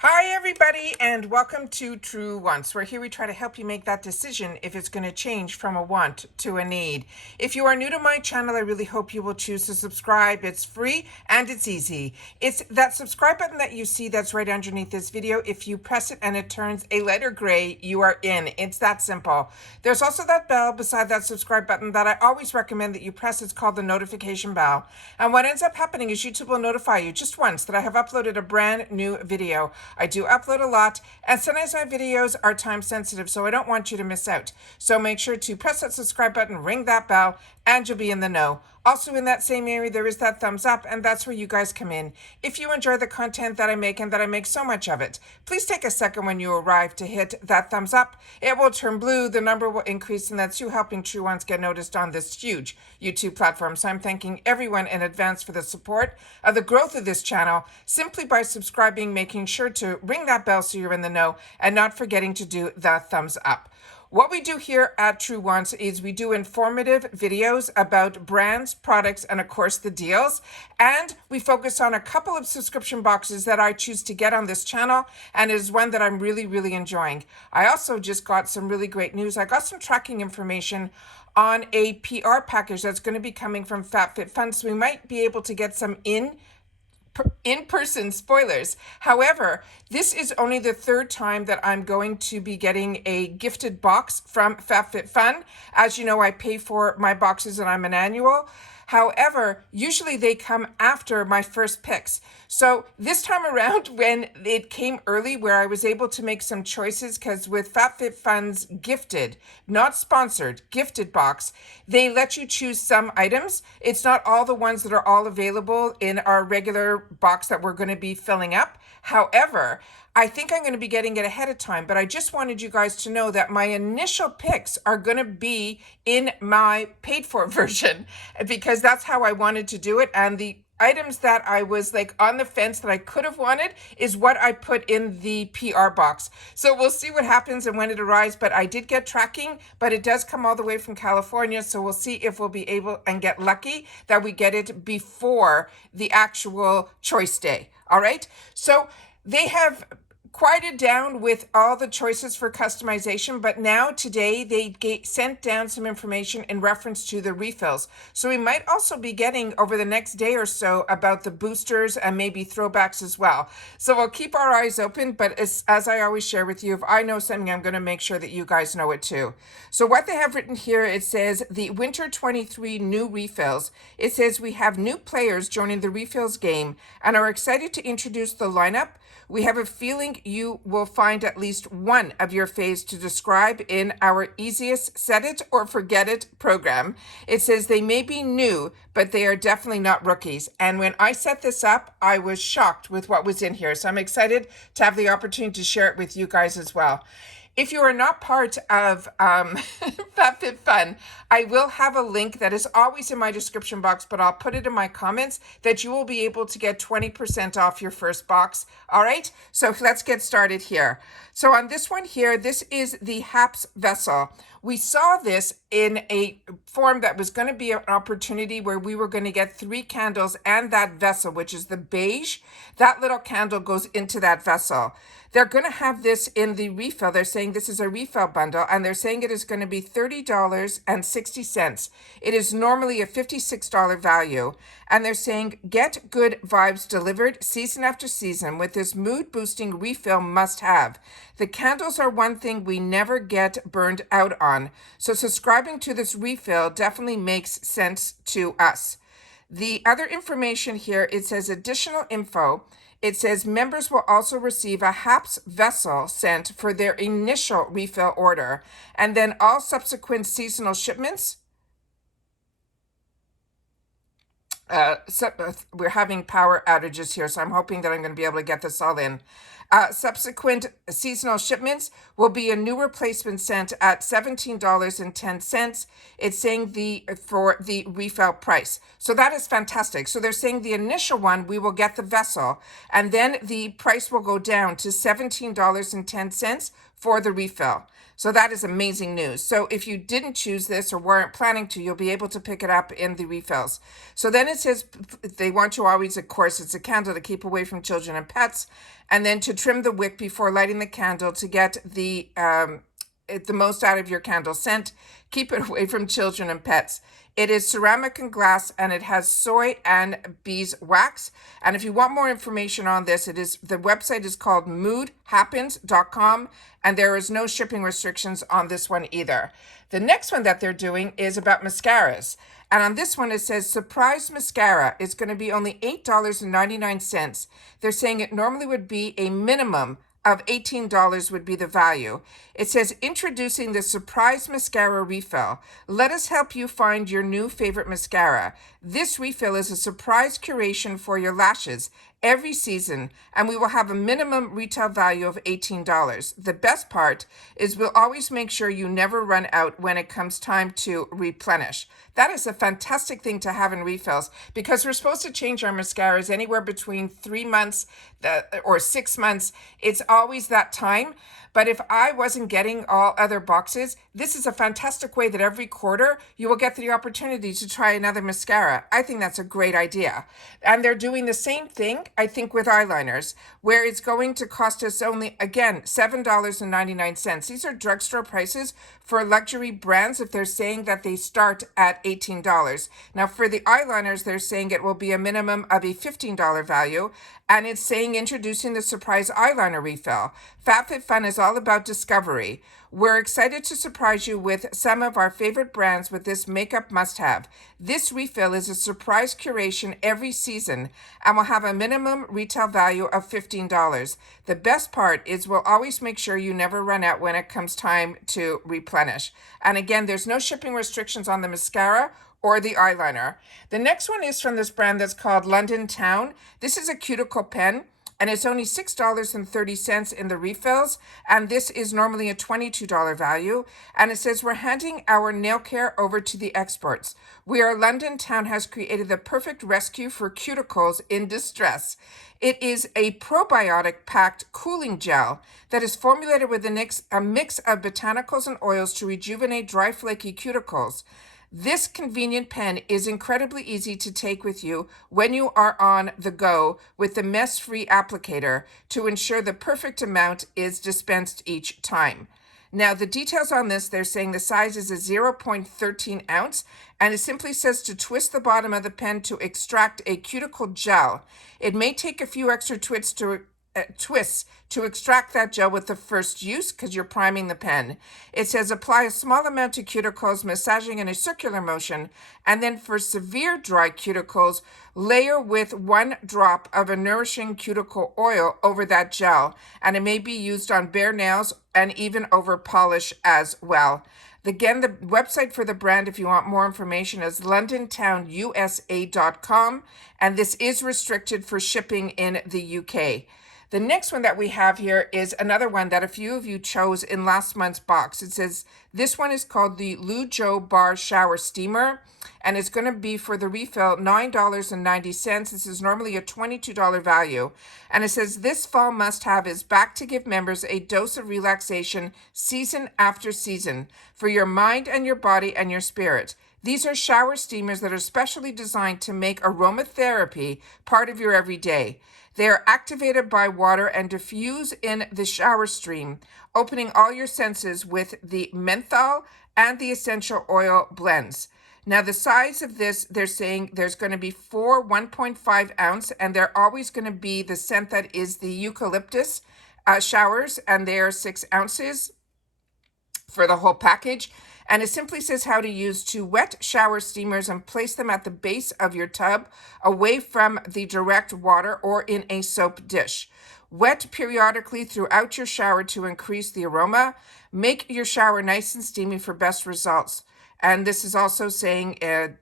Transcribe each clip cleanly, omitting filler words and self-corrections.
Hi everybody and welcome to True Wants, where here we try to help you make that decision if it's going to change from a want to a need. If you are new to my channel, I really hope you will choose to subscribe. It's free and it's easy. It's that subscribe button that you see that's right underneath this video. If you press it and it turns a lighter gray, you are in. It's that simple. There's also that bell beside that subscribe button that I always recommend that you press. It's called the notification bell. And what ends up happening is YouTube will notify you just once that I have uploaded a brand new video. I do upload a lot, and sometimes my videos are time sensitive, so I don't want you to miss out. So make sure to press that subscribe button, ring that bell, and you'll be in the know. Also in that same area, there is that thumbs up, and that's where you guys come in. If you enjoy the content that I make and that I make so much of it, please take a second when you arrive to hit that thumbs up. It will turn blue, the number will increase, and that's you helping True Ones get noticed on this huge YouTube platform. So I'm thanking everyone in advance for the support of the growth of this channel, simply by subscribing, making sure to ring that bell so you're in the know, and not forgetting to do that thumbs up. What we do here at True Wants is we do informative videos about brands, products, and of course the deals. And we focus on a couple of subscription boxes that I choose to get on this channel, and it is one that I'm really enjoying. I also just got some really great news. I got some tracking information on a PR package that's going to be coming from FabFitFun, so we might be able to get some in-person spoilers. However, this is only the third time that I'm going to be getting a gifted box from FabFitFun. As you know, I pay for my boxes and I'm an annual. However, usually they come after my first picks. So this time around, when it came early, where I was able to make some choices, because with FabFitFun's gifted, not sponsored, gifted box, they let you choose some items. It's not all the ones that are all available in our regular box that we're going to be filling up. However, I think I'm going to be getting it ahead of time, but I just wanted you guys to know that my initial picks are going to be in my paid for version, because that's how I wanted to do it. And the items that I was like on the fence that I could have wanted is what I put in the PR box. So we'll see what happens and when it arrives, but I did get tracking, but it does come all the way from California. So we'll see if we'll be able and get lucky that we get it before the actual choice day. All right. So they have quieted down with all the choices for customization, but now today they sent down some information in reference to the refills. So we might also be getting over the next day or so about the boosters and maybe throwbacks as well. So we'll keep our eyes open, but as I always share with you, if I know something, I'm going to make sure that you guys know it too. So what they have written here, it says the Winter 23 new refills. It says we have new players joining the refills game and are excited to introduce the lineup. We have a feeling you will find at least one of your faves to describe in our easiest set it or forget it program. It says they may be new, but they are definitely not rookies. And when I set this up, I was shocked with what was in here. So I'm excited to have the opportunity to share it with you guys as well. If you are not part of FabFitFun, I will have a link that is always in my description box, but I'll put it in my comments that you will be able to get 20% off your first box. All right, so let's get started here. So on this one here, this is the Haps vessel. We saw this in a form that was going to be an opportunity where we were going to get 3 candles and that vessel, which is the beige. That little candle goes into that vessel. They're going to have this in the refill. They're saying this is a refill bundle, and they're saying it is going to be $30.60. It is normally a $56 value. And they're saying get good vibes delivered season after season with this mood boosting refill must have. The candles are one thing we never get burned out on. So subscribing to this refill definitely makes sense to us. The other information here, it says additional info. It says members will also receive a Haps vessel sent for their initial refill order, and then all subsequent seasonal shipments. We're having power outages here, so I'm hoping that I'm going to be able to get this all in. Subsequent seasonal shipments will be a new replacement sent at $17.10. It's saying for the refill price. So that is fantastic. So they're saying the initial one, we will get the vessel, and then the price will go down to $17.10 for the refill. So that is amazing news. So if you didn't choose this or weren't planning to, you'll be able to pick it up in the refills. So then it says they want you always, of course, it's a candle to keep away from children and pets, and then to trim the wick before lighting the candle to get the most out of your candle scent. Keep it away from children and pets. It is ceramic and glass, and it has soy and beeswax. And if you want more information on this, the website is called moodhappens.com, and there is no shipping restrictions on this one either. The next one that they're doing is about mascaras. And on this one, it says surprise mascara is going to be only $8.99. They're saying it normally would be a minimum of $18 would be the value. It says, introducing the surprise mascara refill. Let us help you find your new favorite mascara. This refill is a surprise curation for your lashes every season, and we will have a minimum retail value of $18. The best part is we'll always make sure you never run out when it comes time to replenish. That is a fantastic thing to have in refills, because we're supposed to change our mascaras anywhere between 3 months or 6 months. It's always that time. But if I wasn't getting all other boxes, this is a fantastic way that every quarter you will get the opportunity to try another mascara. I think that's a great idea. And they're doing the same thing, I think, with eyeliners, where it's going to cost us only, again, $7.99. These are drugstore prices for luxury brands if they're saying that they start at $18. Now, for the eyeliners, they're saying it will be a minimum of a $15 value, and it's saying introducing the surprise eyeliner refill. FabFitFun is all about discovery. We're excited to surprise you with some of our favorite brands with this makeup must-have. This refill is a surprise curation every season and will have a minimum retail value of $15. The best part is we'll always make sure you never run out when it comes time to replenish. And again, there's no shipping restrictions on the mascara or the eyeliner. The next one is from this brand that's called London Town. This is a cuticle pen, and it's only $6.30 in the refills, and this is normally a $22 value. And it says, we're handing our nail care over to the experts. London Town has created the perfect rescue for cuticles in distress. It is a probiotic-packed cooling gel that is formulated with a mix of botanicals and oils to rejuvenate dry, flaky cuticles. This convenient pen is incredibly easy to take with you when you are on the go with the mess-free applicator to ensure the perfect amount is dispensed each time. Now, the details on this, they're saying the size is a 0.13 ounce, and it simply says to twist the bottom of the pen to extract a cuticle gel. It may take a few extra twists to extract that gel with the first use because you're priming the pen. It says apply a small amount to cuticles, massaging in a circular motion, and then for severe dry cuticles, layer with 1 drop of a nourishing cuticle oil over that gel, and it may be used on bare nails and even over polish as well. Again, the website for the brand, if you want more information, is londontownusa.com, and this is restricted for shipping in the UK. The next one that we have here is another one that a few of you chose in last month's box. It says this one is called the Ljo Bar Shower Steamer, and it's going to be for the refill $9.90. This is normally a $22 value. And it says this fall must-have is back to give members a dose of relaxation season after season for your mind and your body and your spirit. These are shower steamers that are specially designed to make aromatherapy part of your everyday. They are activated by water and diffuse in the shower stream, opening all your senses with the menthol and the essential oil blends. Now, the size of this, they're saying there's going to be 4 1.5 ounce, and they're always going to be the scent that is the eucalyptus showers, and they are 6 ounces for the whole package. And it simply says how to use 2 wet shower steamers and place them at the base of your tub, away from the direct water or in a soap dish. Wet periodically throughout your shower to increase the aroma. Make your shower nice and steamy for best results. And this is also saying,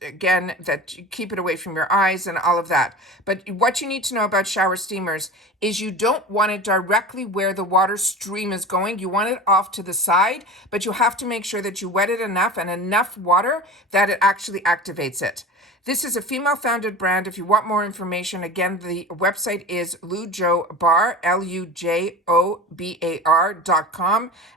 again, that you keep it away from your eyes and all of that. But what you need to know about shower steamers is you don't want it directly where the water stream is going. You want it off to the side, but you have to make sure that you wet it enough and enough water that it actually activates it. This is a female-founded brand. If you want more information, again, the website is Ljo Bar, LUJOBAR.com,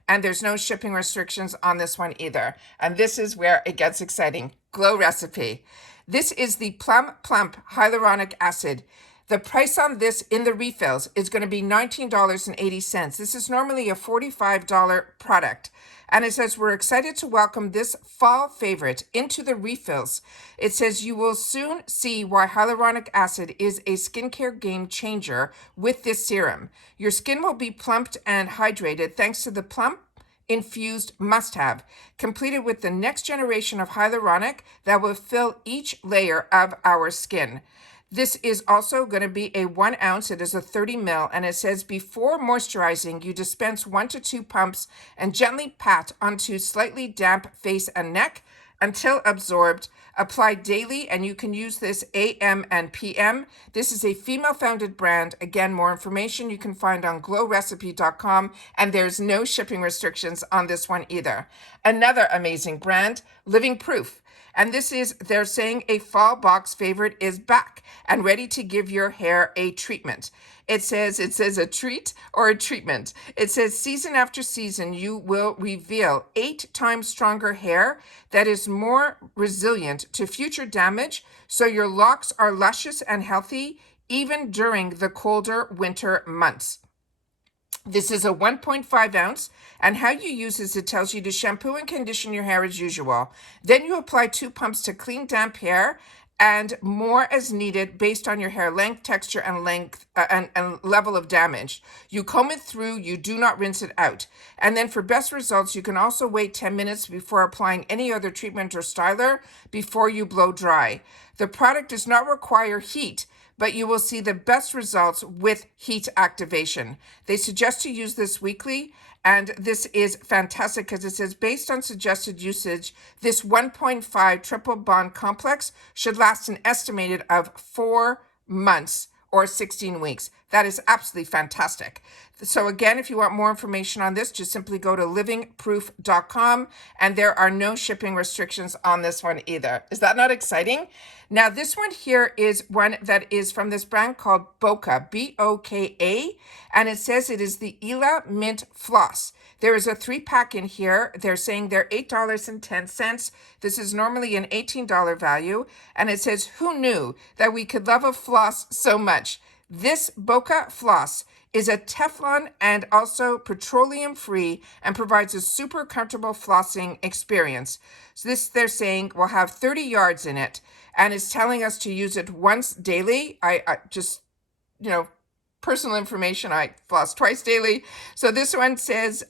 and there's no shipping restrictions on this one either. And this is where it gets exciting. Glow recipe. This is the Plum Plump Hyaluronic Acid. The price on this in the refills is going to be $19.80. This is normally a $45 product. And it says, we're excited to welcome this fall favorite into the refills. It says, you will soon see why hyaluronic acid is a skincare game changer with this serum. Your skin will be plumped and hydrated thanks to the Plump Infused Must-Have, completed with the next generation of hyaluronic that will fill each layer of our skin. This is also going to be a 1 ounce. It is a 30 ml, and it says before moisturizing, you dispense 1 to 2 pumps and gently pat onto slightly damp face and neck until absorbed. Apply daily, and you can use this AM and PM. This is a female-founded brand. Again, more information you can find on glowrecipe.com, and there's no shipping restrictions on this one either. Another amazing brand, Living Proof. And this is, they're saying a fall box favorite is back and ready to give your hair a treatment. It says a treat or a treatment. It says season after season, you will reveal 8 times stronger hair that is more resilient to future damage, so your locks are luscious and healthy even during the colder winter months. This is a 1.5 ounce, and how you use this, it tells you to shampoo and condition your hair as usual. Then you apply 2 pumps to clean damp hair, and more as needed based on your hair length, texture, and and level of damage. You comb it through, you do not rinse it out. And then for best results, you can also wait 10 minutes before applying any other treatment or styler before you blow dry. The product does not require heat, but you will see the best results with heat activation. They suggest to use this weekly, and this is fantastic because it says based on suggested usage, this 1.5 triple bond complex should last an estimated of 4 months or 16 weeks. That is absolutely fantastic. So again, if you want more information on this, just simply go to livingproof.com, and there are no shipping restrictions on this one either. Is that not exciting? Now, this one here is one that is from this brand called Bocek, B-O-K-A, and it says it is the Ela Mint Floss. There is a 3-pack in here. They're saying they're $8.10. This is normally an $18 value, and it says, who knew that we could love a floss so much? This Bocek floss is a Teflon and also petroleum-free and provides a super comfortable flossing experience. So this, they're saying, will have 30 yards in it, and is telling us to use it once daily. I just, personal information, I floss twice daily. So this one says,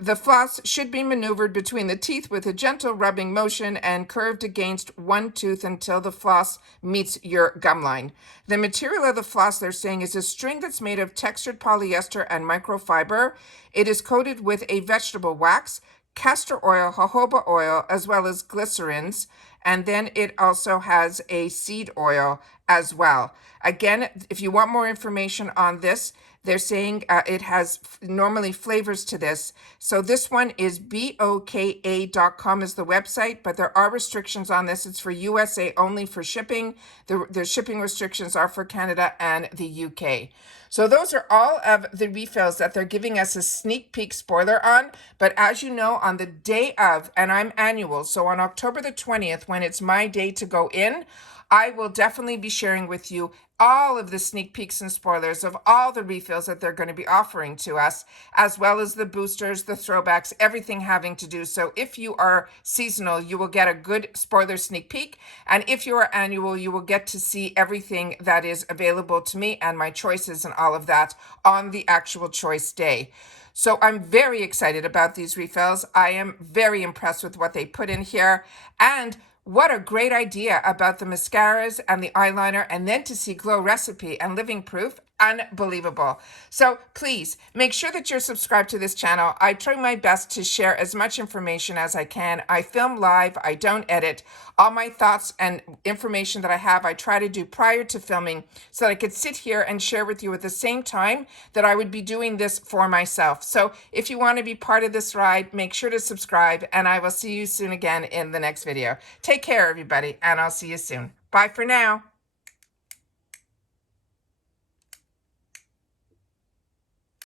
the floss should be maneuvered between the teeth with a gentle rubbing motion and curved against one tooth until the floss meets your gum line. The material of the floss, they're saying, is a string that's made of textured polyester and microfiber. It is coated with a vegetable wax, castor oil, jojoba oil, as well as glycerins. And then it also has a seed oil as well. Again, if you want more information on this, they're saying it has normally flavors to this. So this one is boka.com is the website, but there are restrictions on this. It's for USA only for shipping. The shipping restrictions are for Canada and the UK. So those are all of the refills that they're giving us a sneak peek spoiler on. But as you know, on the day of, and I'm annual, so on October the 20th, when it's my day to go in, I will definitely be sharing with you all of the sneak peeks and spoilers of all the refills that they're going to be offering to us, as well as the boosters, the throwbacks, everything having to do. So if you are seasonal, you will get a good spoiler sneak peek. And if you are annual, you will get to see everything that is available to me and my choices and all of that on the actual choice day. So I'm very excited about these refills. I am very impressed with what they put in here. And what a great idea about the mascaras and the eyeliner, and then to see Glow Recipe and Living Proof unbelievable. So please make sure that you're subscribed to this channel. I try my best to share as much information as I can. I film live, I don't edit. All my thoughts and information that I have, I try to do prior to filming so that I could sit here and share with you at the same time that I would be doing this for myself. So if you want to be part of this ride, make sure to subscribe, and I will see you soon again in the next video. Take care, everybody, and I'll see you soon. Bye for now.